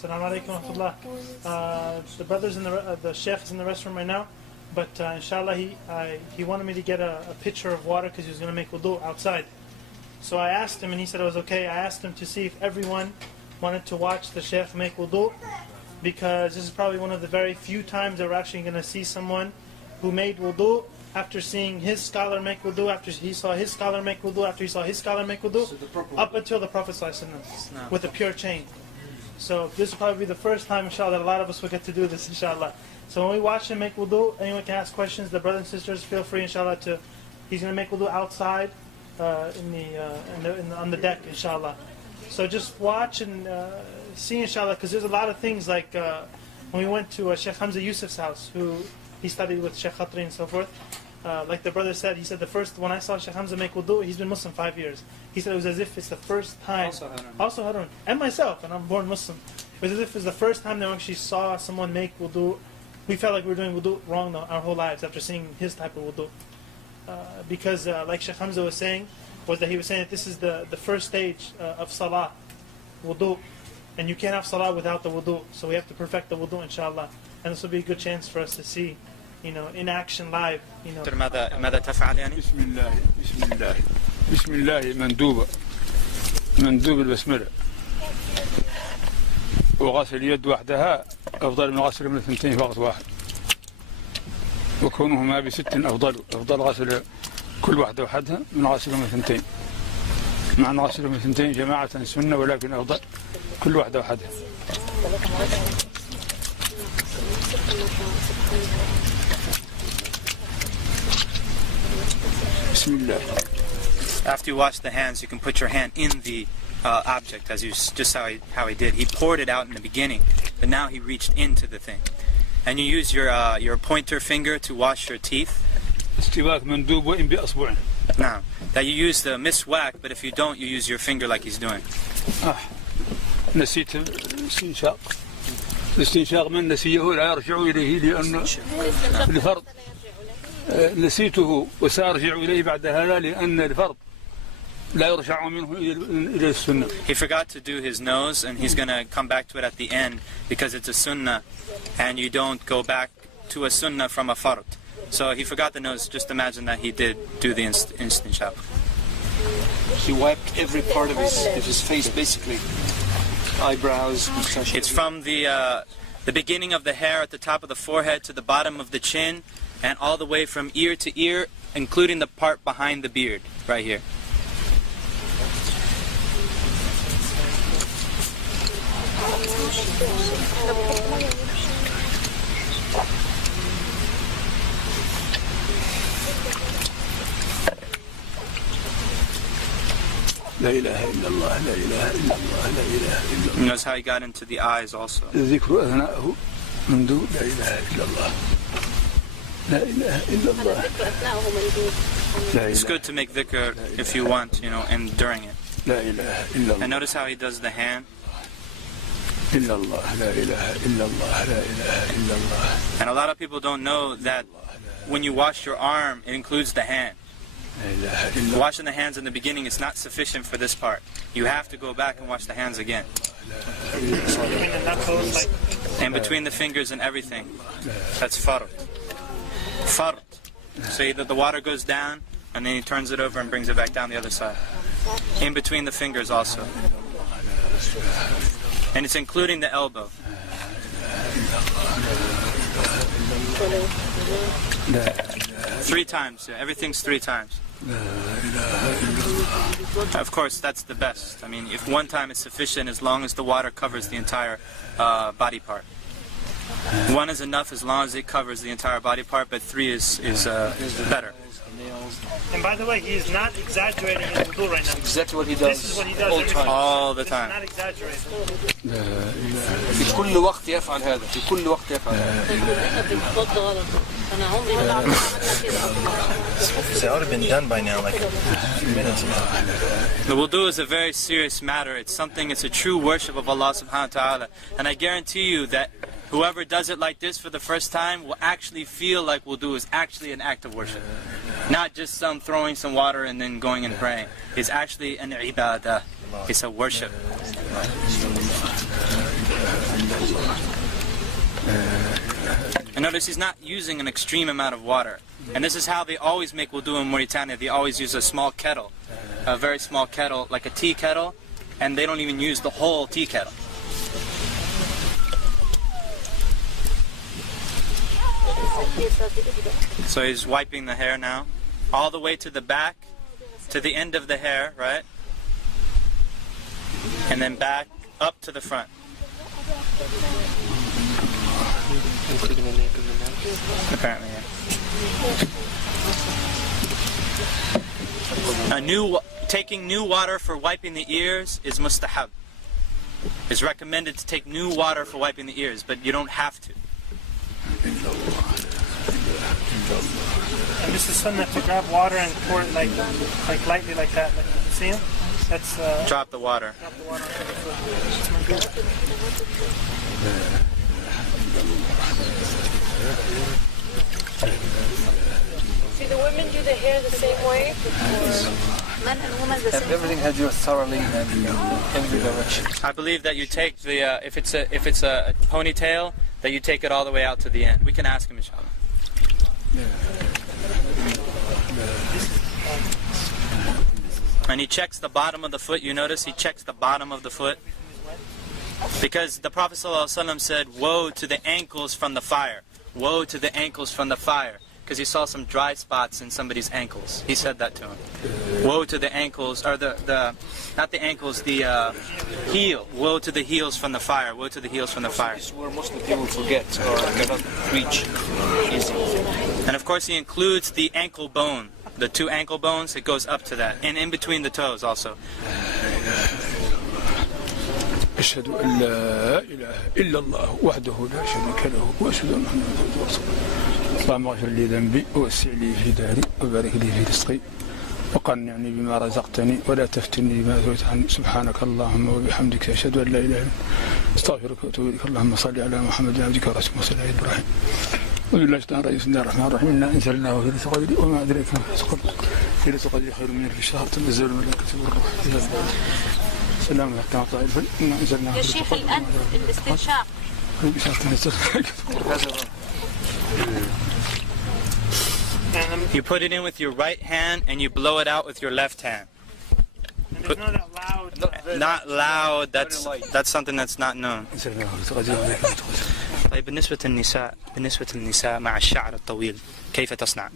Assalamu alaikum wa rahmatullah. The brothers in the sheikh is in the restroom right now, but inshallah he wanted me to get a pitcher of water because he was going to make wudu outside. So I asked him and he said it was okay. I asked him to see if everyone wanted to watch the sheikh make wudu, because this is probably one of the very few times that we're actually going to see someone who made wudu after seeing his scholar make wudu, after he saw his scholar make wudu, after he saw his scholar make wudu, up until the Prophet ﷺ with a pure chain. So this will probably be the first time, inshallah, that a lot of us will get to do this, inshallah. So when we watch him make wudu, anyone can ask questions. The brothers and sisters, feel free, inshallah, he's going to make wudu outside on the deck, inshallah. So just watch and see, inshallah, because there's a lot of things like when we went to Sheikh Hamza Yusuf's house, who he studied with Sheikh Khatri and so forth. Like the brother said, he said when I saw Sheikh Hamza make wudu, he's been Muslim 5 years. He said it was as if it's the first time. Also Harun. And myself, and I'm born Muslim. It was as if it's the first time that we actually saw someone make wudu. We felt like we were doing wudu wrong our whole lives after seeing his type of wudu. Because like Sheikh Hamza was saying, he was saying that this is the first stage of salah, wudu. And you can't have salah without the wudu. So we have to perfect the wudu, inshallah. And this will be a good chance for us to see, in action live. ماذا تفعل يعني؟ بسم الله مندوب البسملة، وغسل اليد وحدها أفضل من غسل من الثنتين في وقت واحد، وكونهما بست أفضل غسل كل واحدة وحدها من غسل من الثنتين، مع أن غسل من الثنتين جماعة سنة، ولكن أفضل كل واحدة وحدها. After you wash the hands, you can put your hand in the object, as just how he did. He poured it out in the beginning, but now he reached into the thing. And you use your pointer finger to wash your teeth. Now, that you use the miswak, but if you don't, you use your finger like he's doing. نسيت الاستنشاق من نسيه لا يرجع إليه لأن الفرض نسيته وسأرجع إليه بعد هذا لأن الفرض لا يرجع منه إلى السنة. He forgot to do his nose, and he's going to come back to it at the end because it's a sunnah, and you don't go back to a sunnah from a fard. So he forgot the nose. Just imagine that he did do the istinshaq. He wiped every part of his face, basically. Eyebrows, mustache. It's from the beginning of the hair at the top of the forehead to the bottom of the chin, and all the way from ear to ear, including the part behind the beard, right here. لا إله إلا الله لا إله إلا الله لا إله إلا الله. Notice how he got into the eyes also. ذكر أثناءه منذ لا إله إلا الله لا إله إلا الله. It's good to make dhikr if you want, and during it. لا إله إلا الله. And notice how he does the hand. إلا الله لا إله إلا الله لا إله إلا الله. And a lot of people don't know that when you wash your arm, it includes the hand. Washing the hands in the beginning is not sufficient for this part. You have to go back and wash the hands again. And between the fingers and everything. That's fard. Fard. So that the water goes down, and then he turns it over and brings it back down the other side. In between the fingers also. And it's including the elbow. Three times, yeah. Everything's 3 times. Of course, that's the best. I mean, if one time is sufficient, as long as the water covers the entire body part. 1 is enough as long as it covers the entire body part, but 3 is better. And by the way, he is not exaggerating his wudu right now. Exactly what he does. This is what he does all the time. Not exaggerating. في كل وقت يفعل هذا. في كل وقت يفعل هذا. That would have been done by now, like a few minutes ago. The wudu is a very serious matter. It's a true worship of Allah subhanahu wa ta'ala. And I guarantee you that whoever does it like this for the first time will actually feel like wudu is actually an act of worship. Not just throwing some water and then going and praying. It's actually an ibadah. It's a worship. And notice he's not using an extreme amount of water. And this is how they always make wudu in Mauritania. They always use a small kettle, a very small kettle, like a tea kettle, and they don't even use the whole tea kettle. So he's wiping the hair now, all the way to the back, to the end of the hair, right? And then back up to the front. Apparently, yeah. Taking new water for wiping the ears is mustahab. It's recommended to take new water for wiping the ears, but you don't have to. And this is sunnah to grab water and pour it like lightly like that. Like, see him? That's drop the water. Drop the water onto the foot. Do the women do the hair the same way? Men and women the same everything has your thoroughly in every direction. I believe that you take the if it's a ponytail, that you take it all the way out to the end. We can ask him, inshallah. And he checks the bottom of the foot. You notice he checks the bottom of the foot, because the Prophet ﷺ said, "Woe to the ankles from the fire! Woe to the ankles from the fire!" Because he saw some dry spots in somebody's ankles. He said that to him. Woe to the ankles, or not the ankles, the heel. Woe to the heels from the fire. Woe to the heels from the fire. This is where most of the people forget or cannot reach easy. And of course he includes the ankle bone. The two ankle bones, it goes up to that. And in between the toes also. أشهد أن لا إله إلا الله وحده لا شريك له وأشهد أن محمدا عبده ورسوله اللهم اغفر لي ذنبي ووسع لي في داري وبارك لي في رزقي وقنعني بما رزقتني ولا تفتني بما أتيت عني سبحانك اللهم وبحمدك أشهد أن لا إله إلا أنت أستغفرك وأتوب إليك اللهم صل على محمد عبدك ورسولك وصل على إبراهيم وبالله الشيطان الرجيم بسم الله الرحمن الرحيم إنا أنزلناه في ليلة القدر وما أدريك ما ليلة القدر ليلة القدر خير من ألف شهر تنزل الملائكة والروح فيها سلام حتى مطلع الفجر إنا أنزلناه يا شيخ الآن الاستنشاق. You put it in with your right hand and you blow it out with your left hand. And it's not that loud. Not loud. That's something that's not known. طيب بالنسبة للنساء مع الشعر الطويل كيف تصنع؟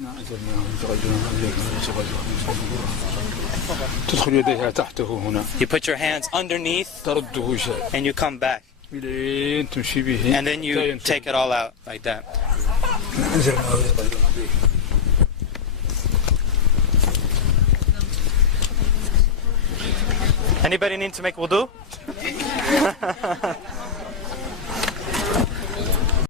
تدخل يديها تحته هنا. You put your hands underneath ترده شيء. and you come back. إلين تمشي به. And then you take it all out like that. Anybody need to make wudu?